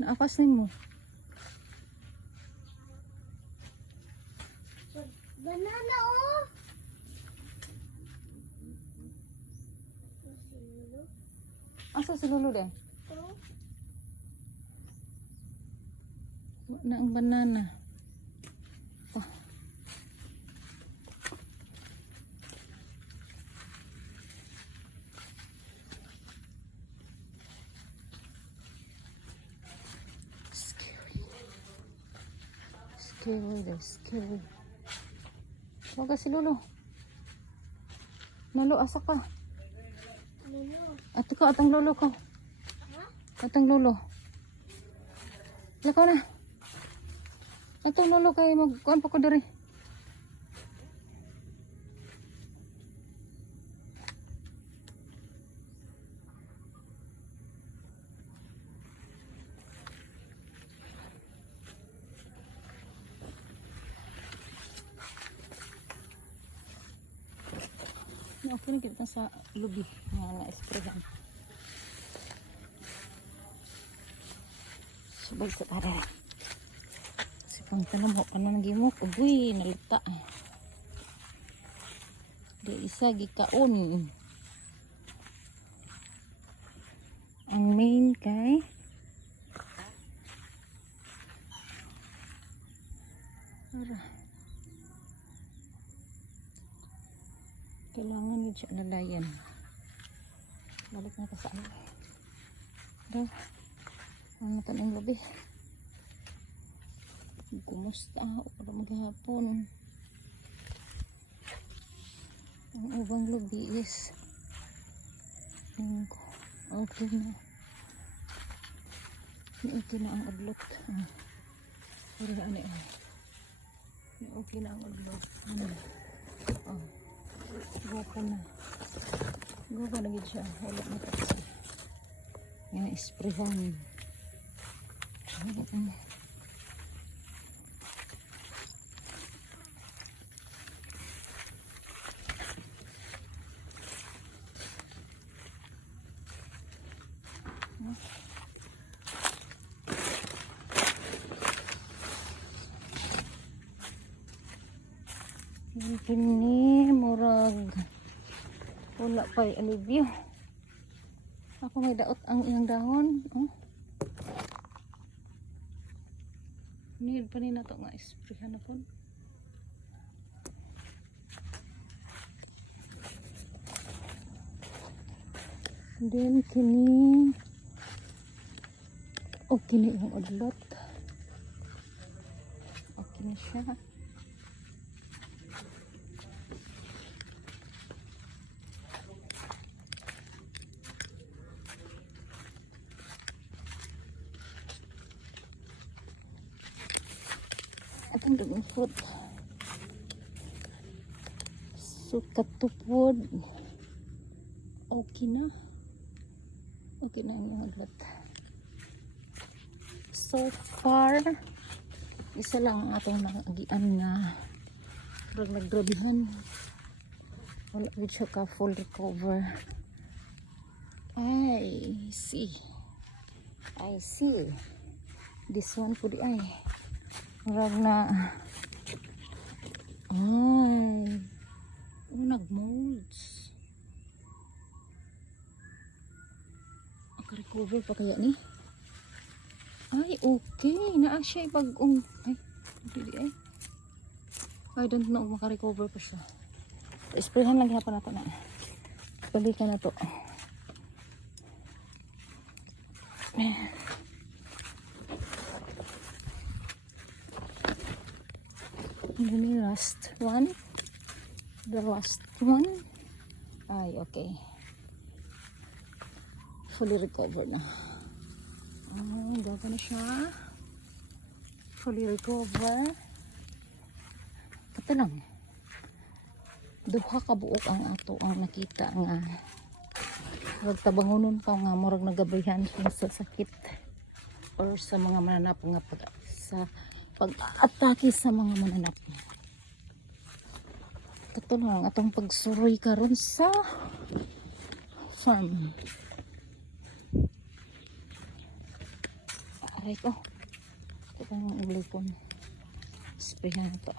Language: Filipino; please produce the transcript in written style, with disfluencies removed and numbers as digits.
Naapasin mo. Banana oh. Asa si Lulu deh? Na ang banana. Oh. Scary. Scary deh, scary. Huwag si Lulu. Lulu, asa ka? Ate ko, atang lolo ko. Atang lolo. Lakaw na. Atang lolo kay magkuhan pa ko diri. Okay na kita sa lubi nga na-sprayan. Subay sa tara. Si pang tanong mo ka na nagimok. Uy, naluta. Di isa gikaon. Ang main kay ara. Kailangan yun siya lalayan. Balik na ka sa ano. Daw. Ano ito ng labi? Kumusta? Para maghapon. Ang ubang labi is okay na. Okay na ang adlot. Pero ano yun? Okay na ang adlot. Oh. Gapa na. Gapa na gid siya. Wala na kasi. Yan, isprehan. Kini murag wala pa alivio. Ako may daot ang iyang dahon. Oh. Need pa ni nato nga isprehan na po. Then kini kini yung adlot. Okay na siya. Atong dugod. Sukat tupod. Okay na. Okay na yung aglat. So far, isa lang ang atong nakagian na naggrabihan. Wala din siya ka full recover. I see. This one po di ay. Marag na nag-molds. Makarecover pa kaya ni? Ay, okay. Naa siya ibag-ong. Ay, hindi ay. I don't know. Makarecover pa siya. Sprayhan lang hapon na ito na. Balikan na ito. The last one. Ay, okay. Fully recovered na. Gawa na siya. Fully recover. Kato lang. Duha ka buok ang ato ang nakita nga. Nagtabangunon pa nga murag nagabrihan sa sakit or sa mga mananap nga sa pag-atake sa mga mananap. Kato lang atong pagsuroy karon sa farm. Aray ko. Ito pa yung uglipon. Sprayan na to.